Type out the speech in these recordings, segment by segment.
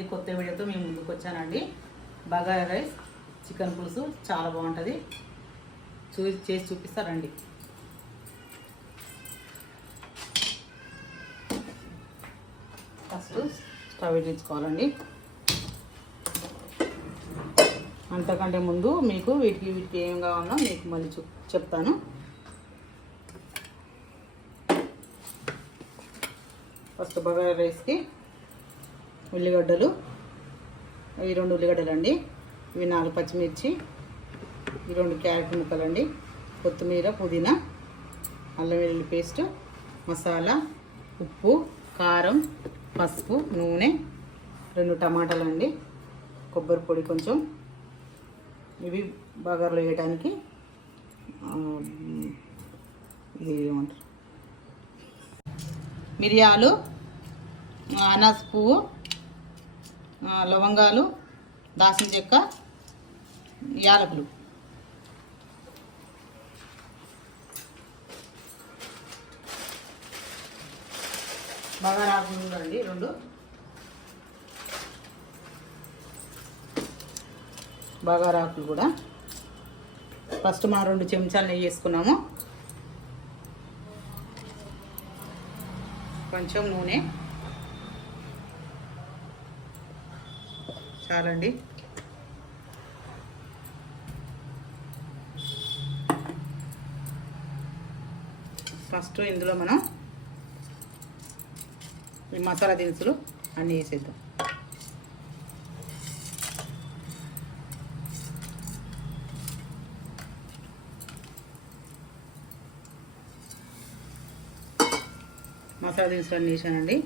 మళ్ళీ కొత్త వీడియోతో మేము ముందుకు వచ్చానండి. బగారా రైస్ చికెన్ పులుసు చాలా బాగుంటుంది. చేసి చూపిస్తారండి. ఫస్ట్ స్టవ్ వెలిగించుకోవాలండి. అంతకంటే ముందు మీకు వీటికి ఏం కావాలో మీకు మళ్ళీ చెప్తాను. ఫస్ట్ బగారా రైస్కి ఉల్లిగడ్డలు, ఇవి 2 ఉల్లిగడ్డలు అండి, ఇవి 4 పచ్చిమిర్చి, ఈ 2 క్యారెట్ ముక్కలండి, కొత్తిమీర, పుదీనా, అల్లం వెల్లుల్లి పేస్ట్, మసాలా, ఉప్పు, కారం, పసుపు, నూనె, 2 టమాటాలు అండి, కొబ్బరి పొడి కొంచెం, ఇవి బగారాలో వేయడానికి ఇది ఏమంటారు మిరియాలు, అనాస పువ్వు, లవంగాలు, దాల్చిన చెక్క, యాలకులు. బగారా ఆకులు అండి 2 బగారా ఆకులు కూడా. ఫస్ట్ మనం 2 చెంచాలు నెయ్యి వేసుకున్నాము. కొంచెం నూనె చాలండి. ఫస్ట్ ఇందులో మనం ఈ మసాలా దినుసులు అన్నీ వేసేద్దాం. మసాలా దినుసులు అన్నీ వేసానండి.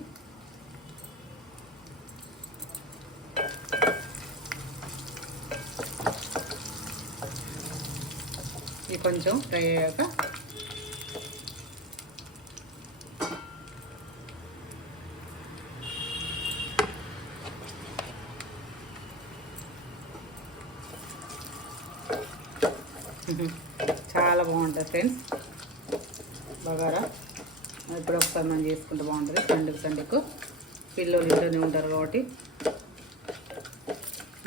ఇది కొంచెం ఫ్రై అయ్యాక చాలా బాగుంటుంది ఫ్రెండ్స్ బగారా. ఇప్పుడు ఒకసారి మనం చేసుకుంటే బాగుంటుంది. సండేకు పిల్లలు ఇంట్లోనే ఉంటారు కాబట్టి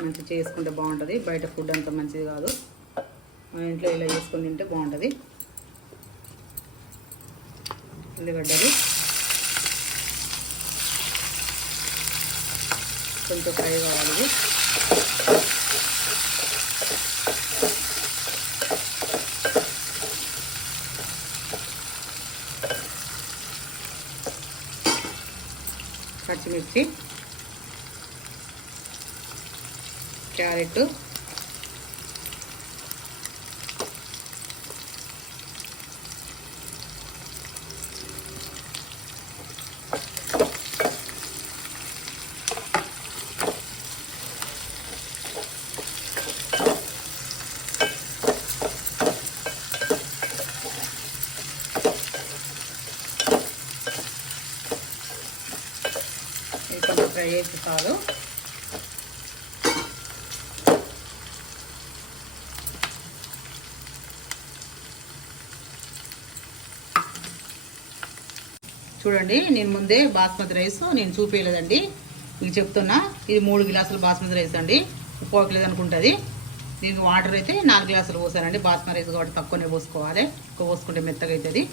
మంచిగా చేసుకుంటే బాగుంటుంది. బయట ఫుడ్ అంత మంచిది కాదు, మన ఇంట్లో ఇలా చేసుకొని తింటే బాగుంటుంది. ఉల్లిగడ్డలు కొంచెం ఫ్రై కావాలి. పచ్చిమిర్చి, క్యారెట్, కొంచెం ఫ్రై చేసి చాలు. చూడండి, నేను ముందే బాస్మతి రైస్ నేను చూపించలేదండి, మీకు చెప్తున్నా. ఇది 3 గ్లాసులు బాస్మతి రైస్ అండి, ఉప్పు అనుకుంటుంది. దీనికి వాటర్ అయితే 4 గ్లాసులు పోసానండి. బాస్మతి రైస్ కాబట్టి తక్కువనే పోసుకోవాలి, ఎక్కువ పోసుకుంటే మెత్తగా అవుతుంది.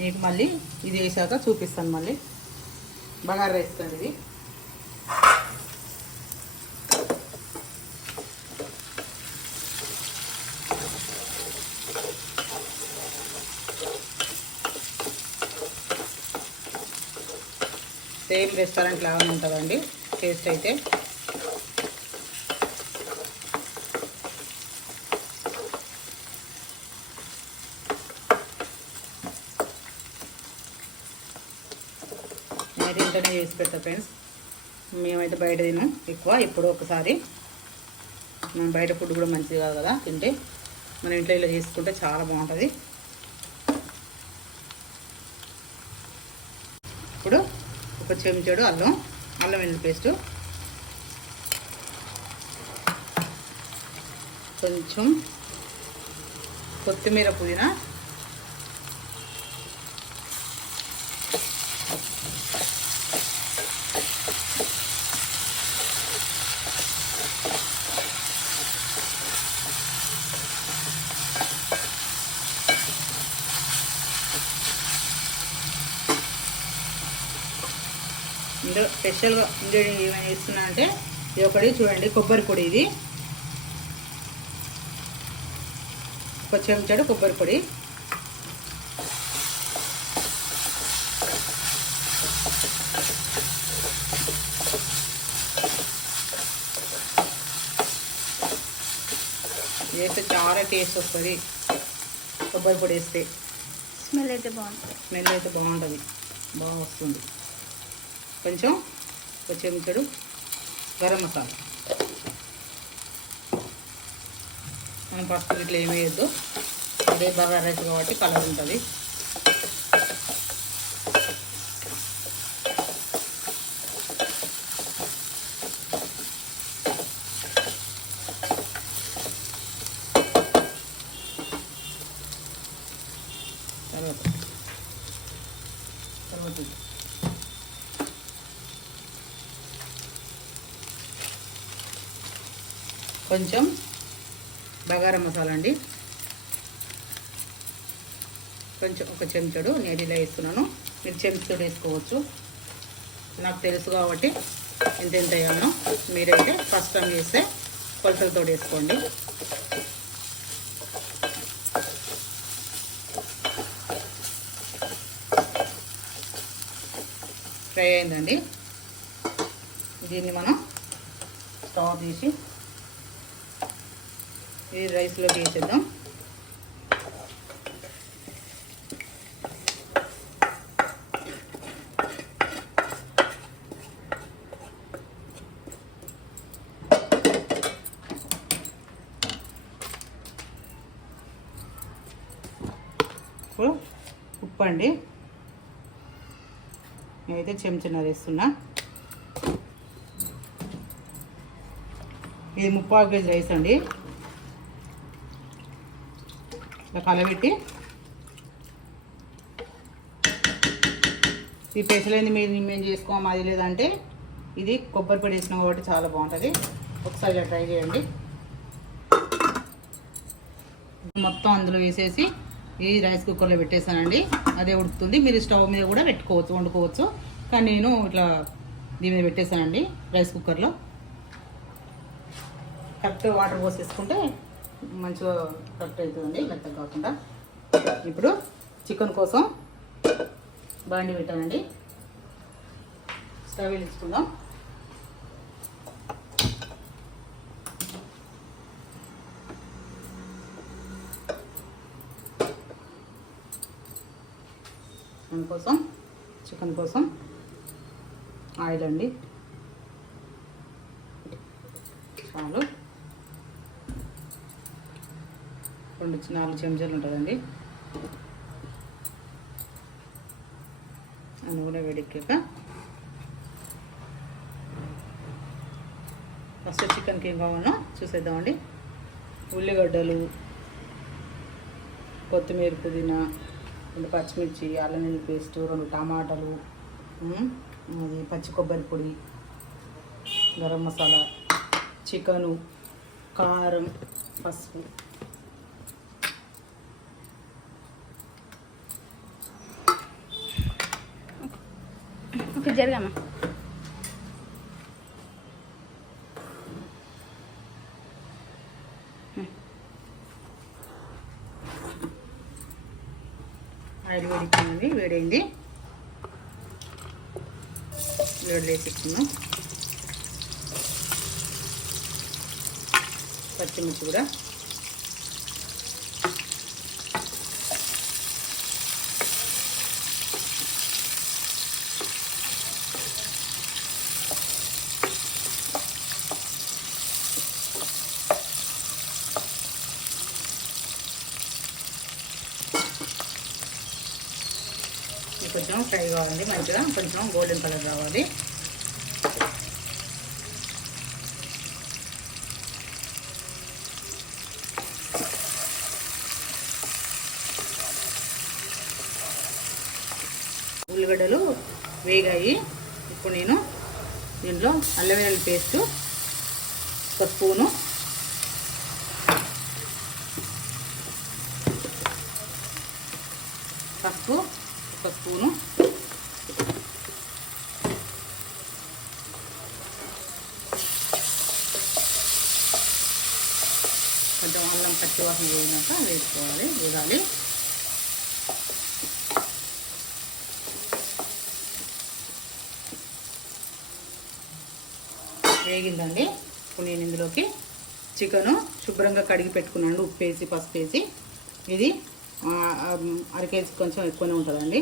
మీకు మళ్ళీ ఇది వేసాక చూపిస్తాను. మళ్ళీ బగారా రైస్ అండి ఇది. సేమ్ రెస్టారెంట్ లాగానే ఉంటుందండి టేస్ట్ అయితే. నేను ఇంట్లోనే చేసి పెడతా ఫ్రెండ్స్. మేమైతే బయట తినాం ఎక్కువ. ఇప్పుడు ఒకసారి మనం బయట ఫుడ్ కూడా మంచిది కాదు కదా తింటే, మన ఇంట్లో ఇలా చేసుకుంటే చాలా బాగుంటుంది. ఇప్పుడు ఒక చెంచాడు అల్లం వెల్లుల్లి పేస్టు, కొంచెం కొత్తిమీర, పుదీనా, ఇందులో స్పెషల్గా ఇంగ్రీడియంట్ ఏమైనా వేస్తున్నా అంటే ఇది ఒకటి చూడండి, కొబ్బరి పొడి. ఇది ఒక చెంచాడు కొబ్బరి పొడి. వేస్తే చాలా టేస్ట్ వస్తుంది. కొబ్బరి పొడి వేస్తే స్మెల్ అయితే బాగుంటుంది. బాగా వస్తుంది. కొంచెం ఒక చెంచాడు గరం మసాలా. మనం పసుపు ఇట్లా ఏమి వేయద్దు, అదే బాగా రైస్ కాబట్టి కలర్ ఉంటుంది. తర్వాత కొంచెం బగారా మసాలా అండి, కొంచెం ఒక చెంచాడు నేను ఇలా వేస్తున్నాను. మీరు చెంచాడు వేసుకోవచ్చు. నాకు తెలుసు కాబట్టి ఎంత వేయాలనో మీరైతే ఫస్ట్ టైం చేస్తే కొలతలతో వేసుకోండి. ఫ్రై అయిందండి. దీన్ని మనం స్టవ్ తీసి ఈ రైస్లోకి వేసేద్దాం. ఉప్పు అండి, నేనైతే చెంచాన్నర వేస్తున్నా. ఇది 3/4 కేజీ రైస్ అండి. ఇలా కలబెట్టి ఈ పెసలైంది మేము చేసుకోము అది లేదంటే ఇది కొబ్బరి పొడి వేసినాం కాబట్టి చాలా బాగుంటుంది. ఒకసారి ట్రై చేయండి. మొత్తం అందులో వేసేసి ఈ రైస్ కుక్కర్లో పెట్టేసానండి. అదే ఉడుకుతుంది. మీరు స్టవ్ మీద కూడా పెట్టుకోవచ్చు, వండుకోవచ్చు. కానీ నేను ఇట్లా దీని మీద పెట్టేసానండి రైస్ కుక్కర్లో. కరెక్ట్గా వాటర్ పోసేసుకుంటే మంచిగా కరెక్ట్ అవుతుందండి, మెత్తగా కాకుండా. ఇప్పుడు చికెన్ కోసం బాండి పెట్టానండి. స్టవ్ వెలిగించుకుందాం. దానికోసం చికెన్ కోసం ఆయిల్ అండి, చాలు 2-4 చెంచాలు ఉంటుందండి. ఆ నూనె వేడెక్కాక ఫస్ట్ చికెన్కి ఏం కావాలో చూసేద్దామండి. ఉల్లిగడ్డలు, కొత్తిమీర, పుదీనా, 2 పచ్చిమిర్చి, అల్లం వెల్లుల్లి పేస్టు, 2 టమాటాలు, అది పచ్చి కొబ్బరి పొడి, గరం మసాలా, చికెను, కారం, పసుపు. ఓకే జరగమ్మా. ఆయిల్ వేడిపోయింది, వేడైంది. ఉల్లిగడ్డలు వేసుకున్నాం. పచ్చిమిర్చి కూడా కొంచెం ఫ్రై కావాలి, మంచిగా కొంచెం గోల్డెన్ కలర్ రావాలి. ఉల్లిగడ్డలు వేగాయి. ఇప్పుడు నేను దీంట్లో అల్లం వెల్లుల్లి పేస్టు 1 స్పూను, పసుపు 1 స్పూను, కొంచెం అల్లం పచ్చివాసన పోయినాక వేసుకోవాలి, వేగాలి. వేగిందండి. ఇప్పుడు నేను ఇందులోకి చికెను శుభ్రంగా కడిగి పెట్టుకున్నాను, ఉప్పు వేసి పసుపు వేసి. ఇది అర కేజీ కొంచెం ఎక్కువనే ఉంటుందండి.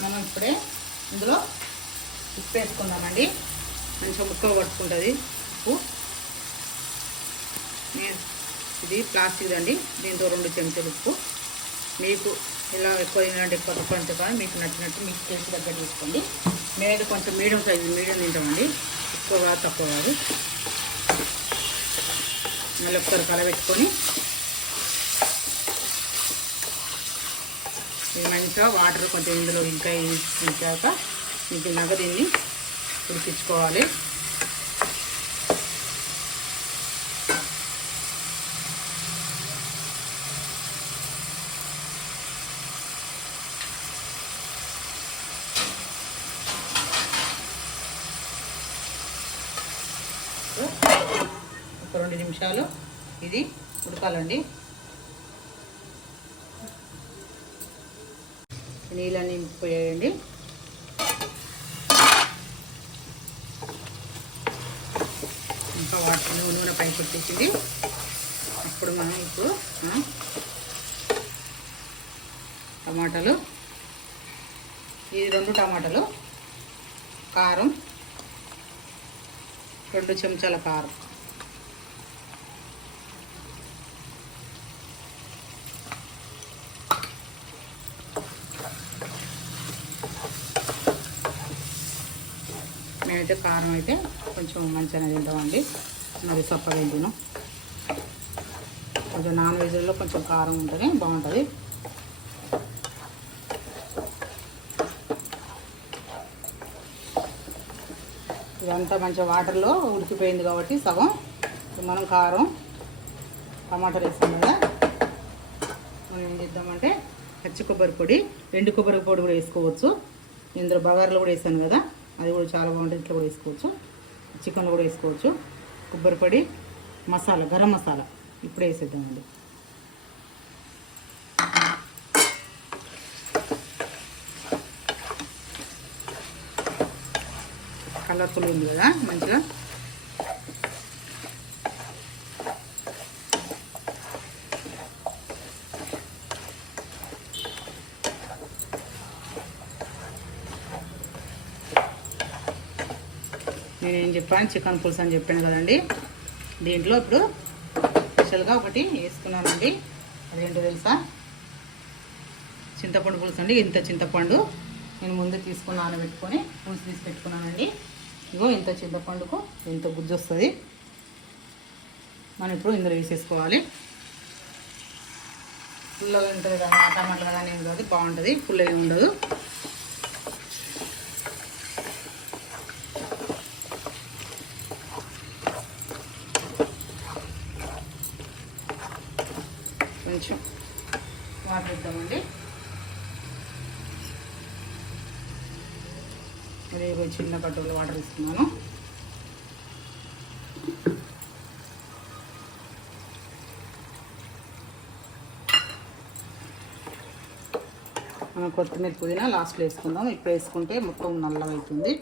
మనం ఇప్పుడే ఇందులో ఉప్పు వేసుకుందామండి. మంచిగా ముక్కలు పట్టుకుంటుంది ఉప్పు. ఇది ప్లాస్టిక్ అండి, దీంతో 2 చెంచాలు ఉప్పు. మీకు ఇలా ఎక్కువ తినాలంటే ఎక్కువ తక్కువ అంటే కానీ మీకు నచ్చినట్టు మీకు టేస్ట్ దగ్గర తీసుకోండి. మేమైతే కొంచెం మీడియం సైజు తింటామండి, ఎక్కువ కాదు తక్కువ కాదు. మళ్ళీ ఒకసారి కలబెట్టుకొని ఇది మంచిగా వాటర్ కొంచెం ఇందులో ఇంకా ఇంకాక ఇంకినాక దీన్ని ఉడికించుకోవాలి. ఒక 2 నిమిషాలు ఇది ఉడకాలండి. నీళ్ళని పోయండి. ఇంకా వాటర్ నూనె పైకి వచ్చేసింది. అప్పుడు మనం ఇప్పుడు టమాటాలు, ఇది 2 టమాటాలు, కారం 2 చెంచాల కారం, మేమైతే కారం అయితే కొంచెం మంచిగానే తింటామండి, మరి సప్పగా తింటాను. కొంచెం నాన్ వెజ్లో కొంచెం కారం ఉంటేనే బాగుంటుంది. ఇదంతా మంచిగా వాటర్లో ఉడికిపోయింది కాబట్టి సగం మనం కారం టమాటాలు వేస్తాం కదా. మనం ఏం చేద్దామంటే పచ్చి కొబ్బరి పొడి, ఎండు కొబ్బరి పొడి కూడా వేసుకోవచ్చు. ఇందులో బగారాలో కూడా వేసాను కదా, అది కూడా చాలా బాగుంటుంది. ఇట్లా కూడా వేసుకోవచ్చు, చికెన్లో కూడా వేసుకోవచ్చు. కొబ్బరి పొడి, మసాలా, గరం మసాలా ఇప్పుడు వేసేద్దామండి. కలర్ఫుల్ ఉంది కదా మంచిగా. నేనేం చెప్పాను, చికెన్ పులుసు అని చెప్పాను కదండి. దీంట్లో ఇప్పుడు స్పెషల్గా ఒకటి వేసుకున్నానండి. అదేంటో తెలుసా? చింతపండు పులుసు అండి. ఇంత చింతపండు నేను ముందే తీసుకుని నానబెట్టుకొని పులుసు తీసి పెట్టుకున్నానండి. ఇగో ఇంత చింతపండుకు ఇంత గుజ్జు వస్తుంది. మనం ఇప్పుడు ఇందులో వేసేసుకోవాలి. పుల్లగా ఉంటుంది కదా, టమాటాలు కానీ ఏం కాదు, బాగుంటుంది, పుల్లగా ఉండదు. కొంచెం వాటర్ ఇద్దామండి. రేపు చిన్న కట్టులో వాటర్ ఇస్తున్నాను. మనం కొత్తిమీర పుదీనా లాస్ట్లో వేసుకుందాం. ఇప్పుడు వేసుకుంటే మొత్తం నల్లగా అవుతుంది.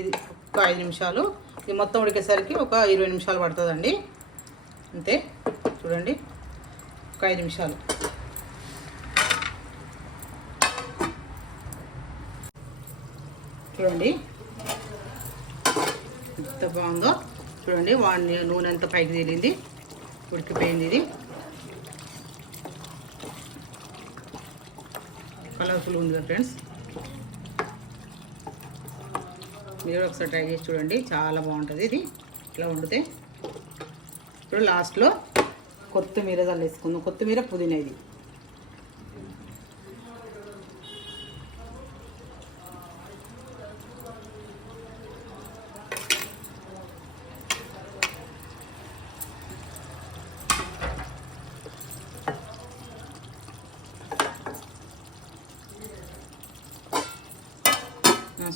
ఇది ఒక 5 నిమిషాలు, ఇది మొత్తం ఉడికేసరికి ఒక 20 నిమిషాలు పడుతుందండి. అంతే, చూడండి, ఒక 5 నిమిషాలు. చూడండి ఎంత బాగుందో. చూడండి నూనె అంతా పైకి తేలింది, ఉడికిపోయింది. ఇది కలర్ఫుల్గా ఉంది కదా ఫ్రెండ్స్. మీరు ఒకసారి ట్రై చేసి చూడండి, చాలా బాగుంటుంది ఇది ఇలా వండితే. ఇప్పుడు లాస్ట్లో కొత్తిమీర చల్లేసుకుందాం. కొత్తిమీర పుదీనా ఇది.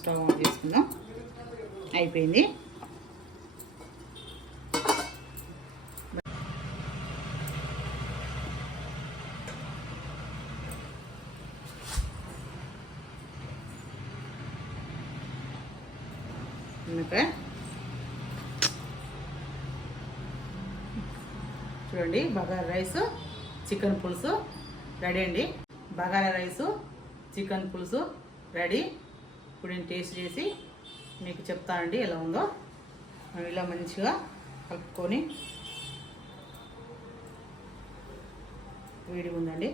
స్టవ్ ఆన్ చేసుకుందాం. అయిపోయింది. నిమ్మకాయ చూడండి. బగారా రైస్ చికెన్ పులుసు రెడీ అండి. బగారా రైసు చికెన్ పులుసు రెడీ. ఇప్పుడు నేను టేస్ట్ చేసి మీకు చెప్తానండి ఎలా ఉందో. ఇలా మంచిగా కలుపుకొని వేడిగా ఉందండి.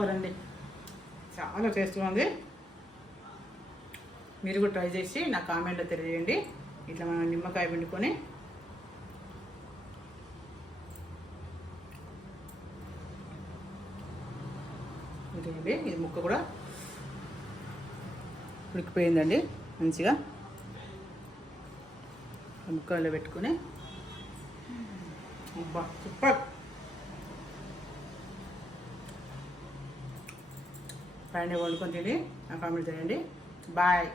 సూపర్, చాలా టేస్ట్గా ఉంది. మీరు కూడా ట్రై చేసి నా కామెంట్లో తెలియజేయండి. ఇట్లా మనం నిమ్మకాయ పిండుకొని ఇంకేంటి, ఇది ముక్క కూడా ఉడికిపోయిందండి. మంచిగా ముక్కల్లో పెట్టుకొని సూపర్. పైన వండుకొని తిని నా కామెంట్ చేయండి. బాయ్.